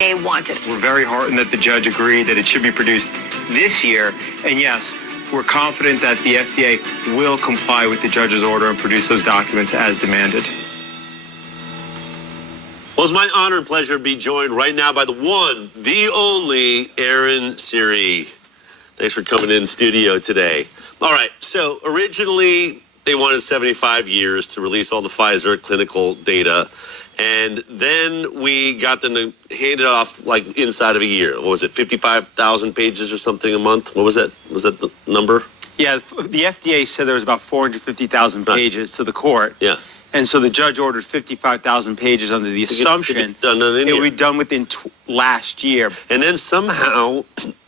they wanted. We're very heartened that the judge agreed that it should be produced this year. And yes, we're confident that the FDA will comply with the judge's order and produce those documents as demanded. Well, it's my honor and pleasure to be joined right now by the one, the only Aaron Siri. Thanks for coming in studio today. All right, so originally they wanted 75 years to release all the Pfizer clinical data. And then we got them to hand it off like inside of a year. What was it, 55,000 pages or something a month? What was that? Was that the number? Yeah, the FDA said there was about 450,000 pages to the court. Yeah. And so the judge ordered 55,000 pages under the assumption it would be done within last year. And then somehow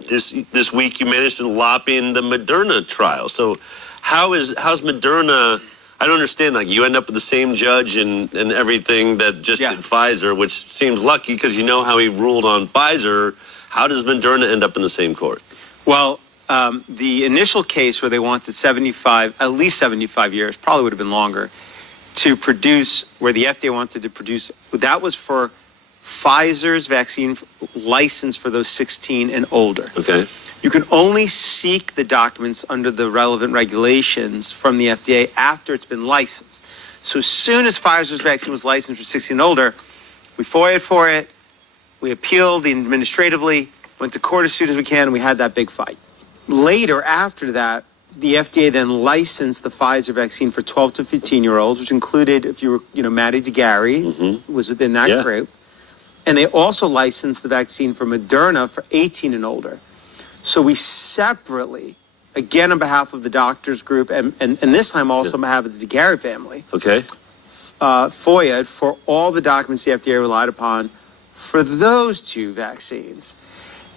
this week you managed to lop in the Moderna trial. So how's Moderna? I don't understand. Like, you end up with the same judge and everything that just did Pfizer, which seems lucky because you know how he ruled on Pfizer. How does Moderna end up in the same court? Well, the initial case where they wanted at least 75 years, probably would have been longer, to produce, where the FDA wanted to produce, that was for Pfizer's vaccine license for those 16 and older. Okay. You can only seek the documents under the relevant regulations from the FDA after it's been licensed. So as soon as Pfizer's vaccine was licensed for 16 and older, we FOIA'd for it, we appealed administratively, went to court as soon as we can, and we had that big fight. Later, after that, the FDA then licensed the Pfizer vaccine for 12 to 15-year-olds, which included, if you were, Maddie DeGarry, was within that group. And they also licensed the vaccine for Moderna for 18 and older. So we separately, again on behalf of the doctors group, and this time also on behalf of the DeGarry family, FOIA'd for all the documents the FDA relied upon for those two vaccines.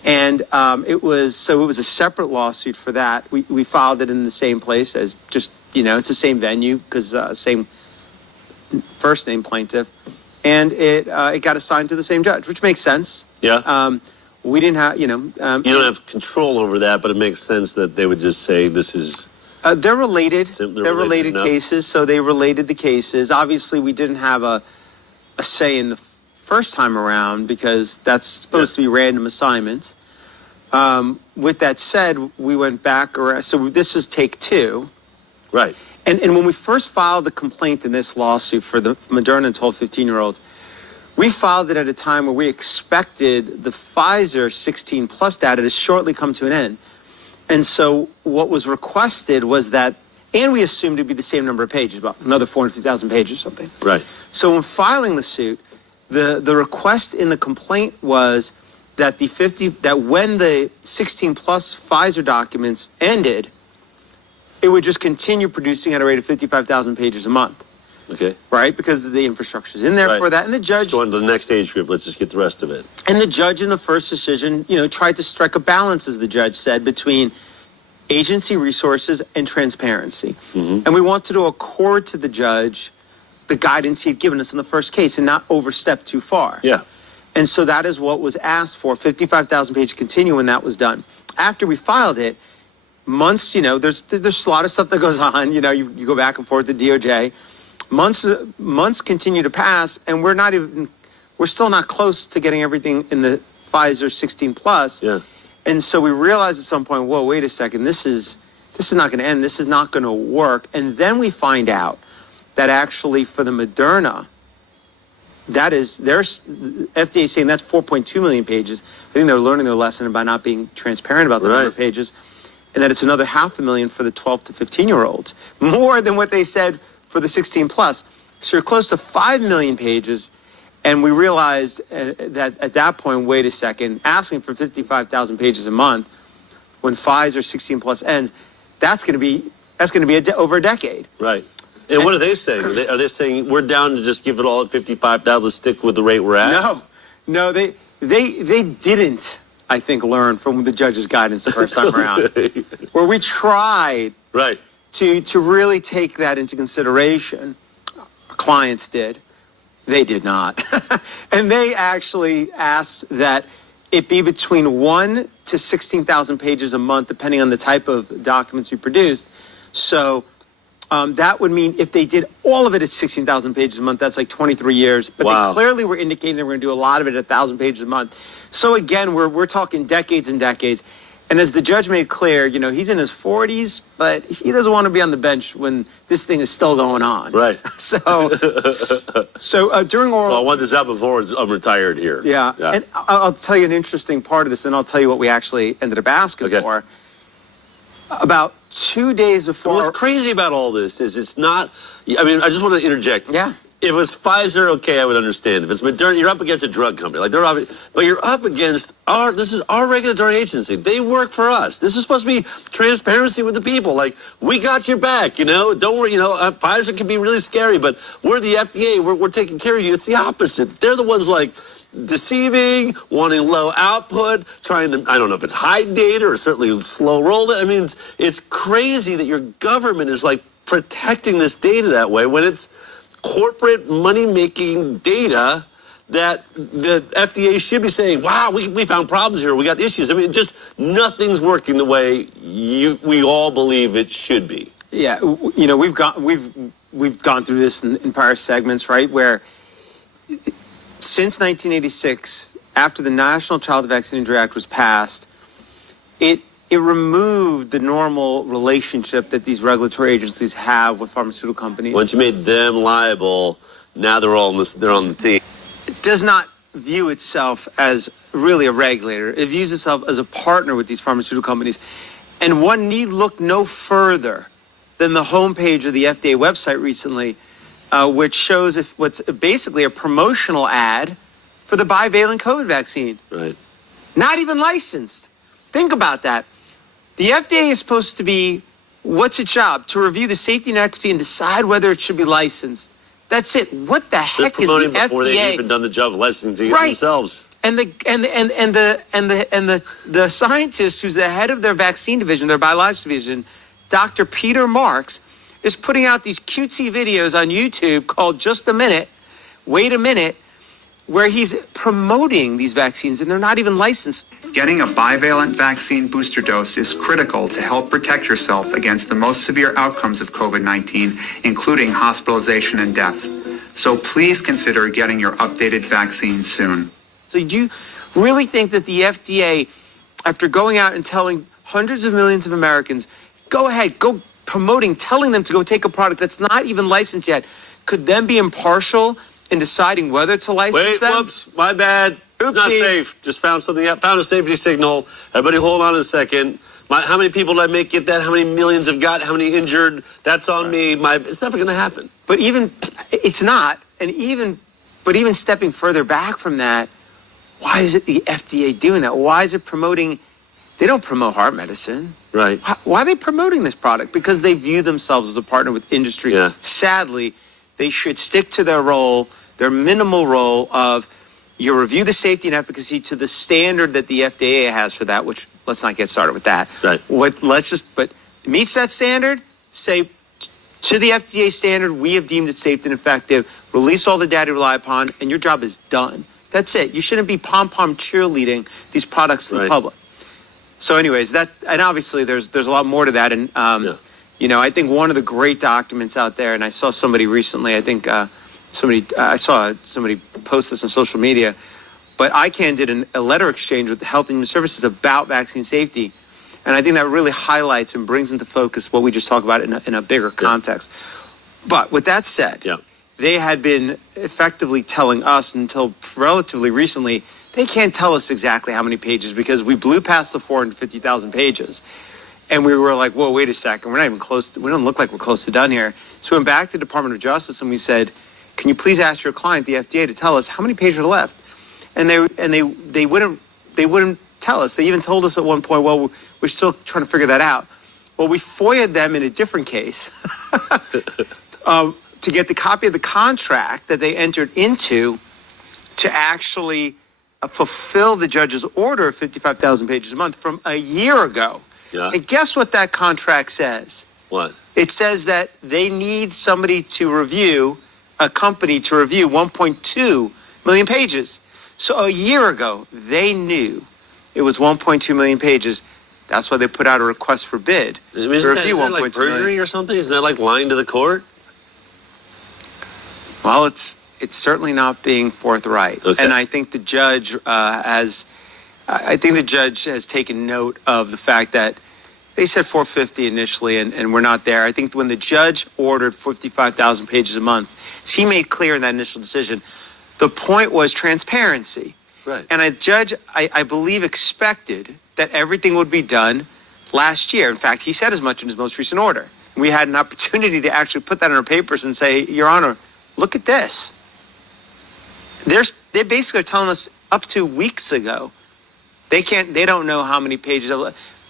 And it was a separate lawsuit for that. We filed it in the same place as just, it's the same venue because same first name plaintiff. And it got assigned to the same judge, which makes sense. Yeah. We didn't have, you don't have control over that, but it makes sense that they would just say this is. They're related. They're related cases, so they related the cases. Obviously, we didn't have a say in the first time around because that's supposed to be random assignments. With that said, we went back, so this is take two. Right. And when we first filed the complaint in this lawsuit for the Moderna and 12, 15-year-olds, we filed it at a time where we expected the Pfizer 16 plus data to shortly come to an end. And so what was requested was that, and we assumed it'd be the same number of pages, about another 450,000 pages or something. Right. So when filing the suit, the request in the complaint was that that when the 16 plus Pfizer documents ended, it would just continue producing at a rate of 55,000 pages a month. Okay. Right? Because the infrastructure's in there for that. And the judge. Going to the next age group, let's just get the rest of it. And the judge in the first decision, tried to strike a balance, as the judge said, between agency resources and transparency. And we wanted to accord to the judge the guidance he had given us in the first case and not overstep too far. Yeah. And so that is what was asked for, 55,000 page continue, and that was done. After we filed it, months, there's a lot of stuff that goes on. You go back and forth to DOJ. Months continue to pass, and we're still not close to getting everything in the Pfizer 16 plus. Yeah. And so we realized at some point, whoa, wait a second, this is not going to end. This is not going to work. And then we find out that actually for the Moderna, there's FDA saying that's 4.2 million pages. I think they're learning their lesson by not being transparent about the number of pages, and that it's another 500,000 for the 12 to 15-year-olds, more than what they said for the 16 plus. So you're close to 5 million pages. And we realized that at that point, wait a second, asking for 55,000 pages a month when Pfizer 16 plus ends, that's going to be over a decade. Right. And what are they saying? Are they saying we're down to just give it all at 55,000, let's stick with the rate we're at? No, they didn't, I think, learn from the judge's guidance the first time around, where we tried to really take that into consideration. Our clients did. They did not. And they actually asked that it be between 1 to 16,000 pages a month, depending on the type of documents we produced. So That would mean if they did all of it at 16,000 pages a month, that's like 23 years. But Wow. they clearly were indicating they were going to do a lot of it at 1,000 pages a month. So again, we're talking decades and decades. And as the judge made clear, he's in his 40s, but he doesn't want to be on the bench when this thing is still going on. Right. So during oral... Well, I want this out before I'm retired here. Yeah. And I'll tell you an interesting part of this, and I'll tell you what we actually ended up asking for. About 2 days before... What's crazy about all this is it's not... I mean, I just want to interject. Yeah. If it was Pfizer, okay, I would understand. If it's Moderna, you're up against a drug company. But you're up against this is our regulatory agency. They work for us. This is supposed to be transparency with the people. Like, we got your back, Don't worry, Pfizer can be really scary, but we're the FDA. We're taking care of you. It's the opposite. They're the ones like deceiving, wanting low output, trying to, I don't know if it's hide data or certainly slow roll it. I mean, it's crazy that your government is like protecting this data that way when it's corporate money-making data that the FDA should be saying, wow, we found problems here. We got issues. I mean, just nothing's working the way we all believe it should be. Yeah, we've gone through this in prior segments, right, where since 1986, after the National Child Vaccine Injury Act was passed, it removed the normal relationship that these regulatory agencies have with pharmaceutical companies. Once you made them liable, now they're on the team. It does not view itself as really a regulator. It views itself as a partner with these pharmaceutical companies. And one need look no further than the homepage of the FDA website recently, which shows what's basically a promotional ad for the bivalent COVID vaccine. Right. Not even licensed. Think about that. The FDA is supposed to be, what's its job? To review the safety and efficacy and decide whether it should be licensed. That's it. What the heck is the FDA? Before they've even done the job of licensing it themselves. And the scientist who's the head of their vaccine division, their biologics division, Dr. Peter Marks, is putting out these cutesy videos on YouTube called Just a Minute, Wait a Minute, where he's promoting these vaccines and they're not even licensed. Getting a bivalent vaccine booster dose is critical to help protect yourself against the most severe outcomes of COVID-19, including hospitalization and death. So please consider getting your updated vaccine soon. So do you really think that the FDA, after going out and telling hundreds of millions of Americans, go ahead, go promoting, telling them to go take a product that's not even licensed yet, could then be impartial in deciding whether to license them? Whoops, my bad. It's not safe. Just found something out. Found a safety signal. Everybody hold on a second. How many people did I make get that? How many millions have got? How many injured? That's on me. It's never going to happen. But it's not. And even stepping further back from that, why is it the FDA doing that? Why is it promoting? They don't promote heart medicine. Right. Why are they promoting this product? Because they view themselves as a partner with industry. Yeah. Sadly, they should stick to their role, their minimal role of you review the safety and efficacy to the standard that the FDA has for that, which let's not get started with that. Right. But meets that standard, say to the FDA standard, we have deemed it safe and effective, release all the data you rely upon, and your job is done. That's it. You shouldn't be pom-pom cheerleading these products to the public. So anyways, and obviously there's a lot more to that. And, I think one of the great documents out there, and I saw somebody recently, I saw somebody post this on social media, but ICANN did a letter exchange with the Health and Human Services about vaccine safety. And I think that really highlights and brings into focus what we just talked about in a bigger context. But with that said, they had been effectively telling us until relatively recently, they can't tell us exactly how many pages because we blew past the 450,000 pages. And we were like, whoa, wait a second. We're not even close. We don't look like we're close to done here. So we went back to the Department of Justice and we said, can you please ask your client, the FDA, to tell us how many pages are left? And they wouldn't tell us. They even told us at one point, well, we're still trying to figure that out. Well, we FOIA'd them in a different case to get the copy of the contract that they entered into to actually fulfill the judge's order of 55,000 pages a month from a year ago. Yeah. And guess what that contract says? What? It says that they need somebody to review, a company to review 1.2 million pages. So a year ago, they knew it was 1.2 million pages. That's why they put out a request for bid. I mean, isn't that like perjury or something? Is that like lying to the court? Well, it's certainly not being forthright. Okay. And I think the judge has taken note of the fact that they said 450 initially, and we're not there. I think when the judge ordered 55,000 pages a month, he made clear in that initial decision, the point was transparency. Right. And a judge, I believe, expected that everything would be done last year. In fact, he said as much in his most recent order. We had an opportunity to actually put that in our papers and say, Your Honor, look at this. They basically are telling us up to weeks ago, they don't know how many pages,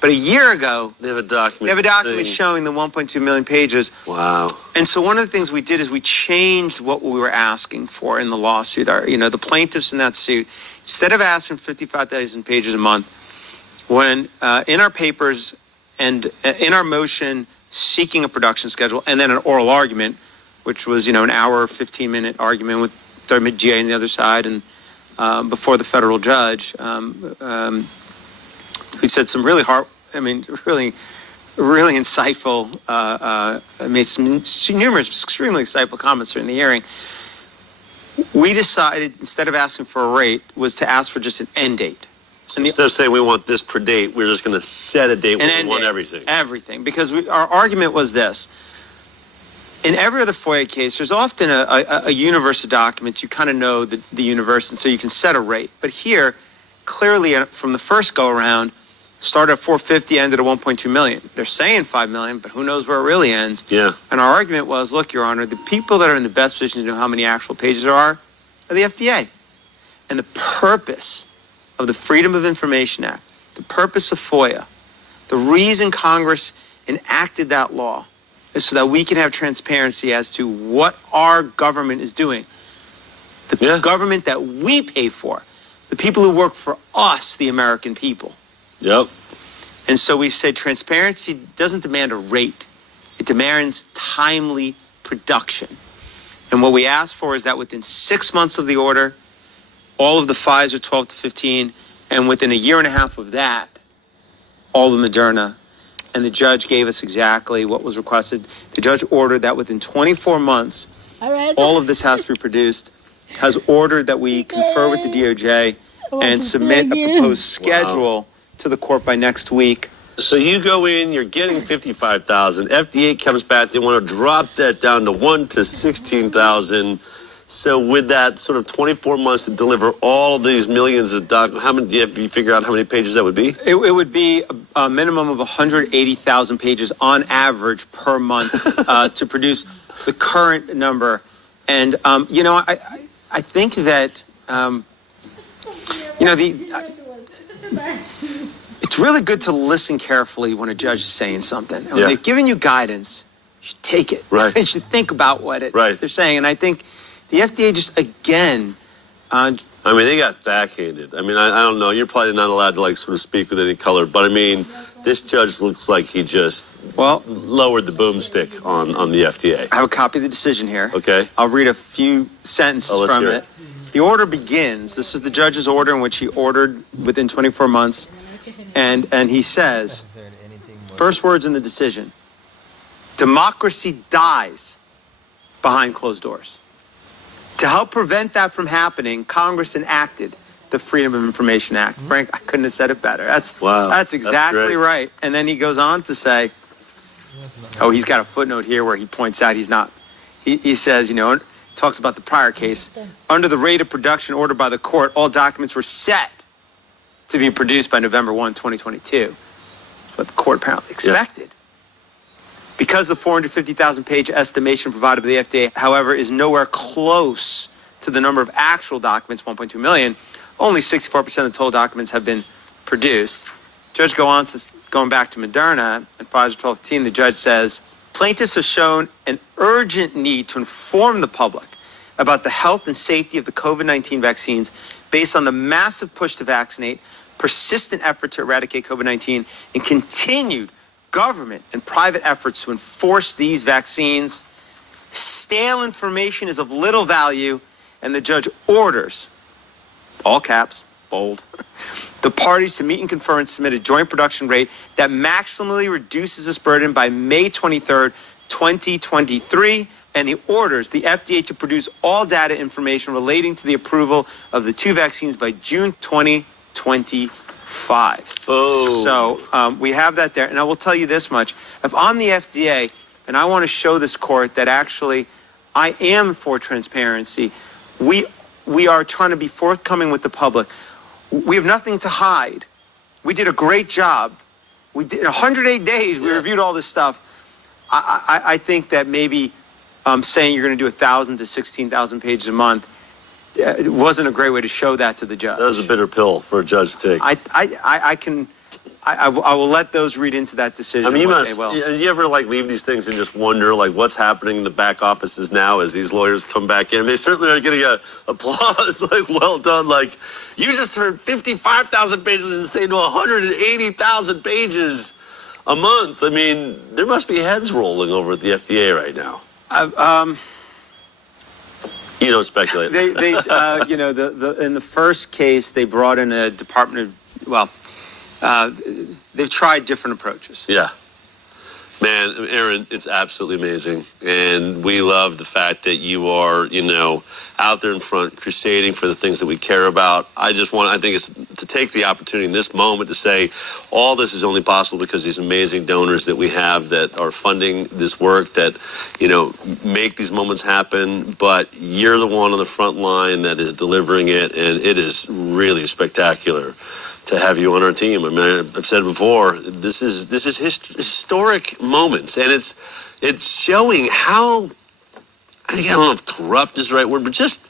but a year ago, they have a document saying, showing the 1.2 million pages. Wow. And so one of the things we did is we changed what we were asking for in the lawsuit. The plaintiffs in that suit, instead of asking 55,000 pages a month, when in our papers and in our motion seeking a production schedule and then an oral argument, which was, an hour, 15-minute argument with Thurman GA on the other side and before the federal judge, who said some really really insightful, made some numerous extremely insightful comments during the hearing. We decided, instead of asking for a rate, was to ask for just an end date. And instead of saying we want this per date, we're just going to set a date when we want everything. Everything. Because our argument was this. In every other FOIA case, there's often a universe of documents. You kind of know the universe, and so you can set a rate. But here, clearly, from the first go-around, started at 450, ended at 1.2 million. They're saying 5 million, but who knows where it really ends. Yeah. And our argument was, look, Your Honor, the people that are in the best position to know how many actual pages there are the FDA. And the purpose of the Freedom of Information Act, the purpose of FOIA, the reason Congress enacted that law is so that we can have transparency as to what our government is doing. The government that we pay for, the people who work for us, the American people. Yep. And so we said transparency doesn't demand a rate. It demands timely production. And what we asked for is that within 6 months of the order, all of the Pfizer 12 to 15, and within a year and a half of that, all the Moderna. And the judge gave us exactly what was requested. The judge ordered that within 24 months, all of this has to be produced, has ordered that we confer with the DOJ and submit a proposed schedule to the court by next week. So you go in, you're getting 55,000. FDA comes back, they want to drop that down to 1 to 16,000. So with that sort of 24 months to deliver all these millions of documents, how many, have you figured out how many pages that would be? It would be a minimum of 180,000 pages on average per month to produce the current number. And, I think that, it's really good to listen carefully when a judge is saying something. And when they've given you guidance, you should take it. Right. You should think about what they're saying. And I think the FDA just, again... they got backhanded. I don't know. You're probably not allowed to, sort of speak with any color. But, this judge looks like he just lowered the boomstick on the FDA. I have a copy of the decision here. Okay. I'll read a few sentences from it. The order begins. This is the judge's order in which he ordered within 24 months. And he says, first words in the decision, democracy dies behind closed doors. To help prevent that from happening, Congress enacted the Freedom of Information Act. Frank, I couldn't have said it better. That's exactly right. And then he goes on to say, he's got a footnote here where he points out he says, talks about the prior case. Under the rate of production ordered by the court, all documents were set to be produced by November 1, 2022. That's what the court apparently expected. Because the 450,000 page estimation provided by the FDA, however, is nowhere close to the number of actual documents, 1.2 million, only 64% of the total documents have been produced. Judge going back to Moderna and Pfizer 1215, the judge says, plaintiffs have shown an urgent need to inform the public about the health and safety of the COVID-19 vaccines based on the massive push to vaccinate, persistent effort to eradicate COVID-19, and continued government and private efforts to enforce these vaccines. Stale information is of little value, and the judge orders, all caps, bold. The parties to meet and confer and submit a joint production rate that maximally reduces this burden by May 23rd, 2023, and he orders the FDA to produce all data information relating to the approval of the two vaccines by June 2025. Oh. So we have that there. And I will tell you this much. If I'm the FDA and I want to show this court that actually I am for transparency, we are trying to be forthcoming with the public. We have nothing to hide. We did a great job. We did in 108 days. We reviewed all this stuff. I think that maybe saying you're going to do 1,000 to 16,000 pages a month, it wasn't a great way to show that to the judge. That was a bitter pill for a judge to take. I will let those read into that decision. I mean, they will. you ever leave these things and just wonder what's happening in the back offices now as these lawyers come back in? They certainly are getting applause, well done. You just turned 55,000 pages insane to 180,000 pages a month. I mean, there must be heads rolling over at the FDA right now. You don't speculate. They in the first case, they brought in a Department of, they've tried different approaches. Yeah. Man, Aaron, it's absolutely amazing. And we love the fact that you are, out there in front, crusading for the things that we care about. I think it's to take the opportunity in this moment to say all this is only possible because these amazing donors that we have that are funding this work that, make these moments happen. But you're the one on the front line that is delivering it. And it is really spectacular to have you on our team. I mean, I've said before, this is historic moments, and it's showing how, I don't know if corrupt is the right word, but just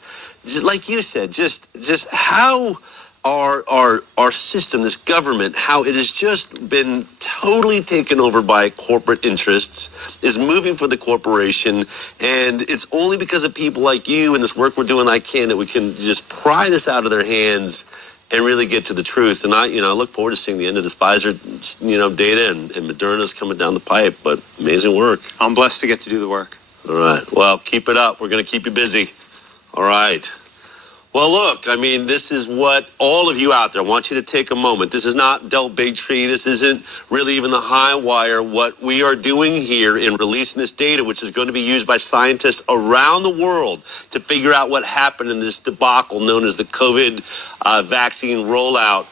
like you said, just how our system, this government, how it has just been totally taken over by corporate interests, is moving for the corporation, and it's only because of people like you and this work we're doing, that we can just pry this out of their hands and really get to the truth. And I look forward to seeing the end of this Pfizer, data and Moderna's coming down the pipe. But amazing work. I'm blessed to get to do the work. All right. Well, keep it up. We're going to keep you busy. All right. Well, look, I mean, this is what all of you out there, I want you to take a moment. This is not Del Bigtree. This isn't really even the high wire. What we are doing here in releasing this data, which is going to be used by scientists around the world to figure out what happened in this debacle known as the COVID vaccine rollout.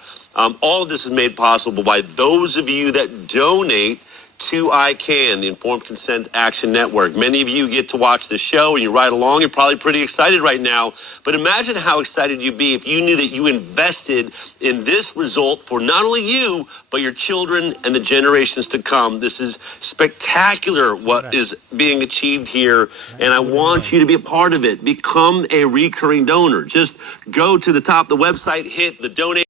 All of this is made possible by those of you that donate to ICANN, the Informed Consent Action Network. Many of you get to watch the show and you ride along. You're probably pretty excited right now. But imagine how excited you'd be if you knew that you invested in this result for not only you, but your children and the generations to come. This is spectacular what is being achieved here. And I want you to be a part of it. Become a recurring donor. Just go to the top of the website, hit the donate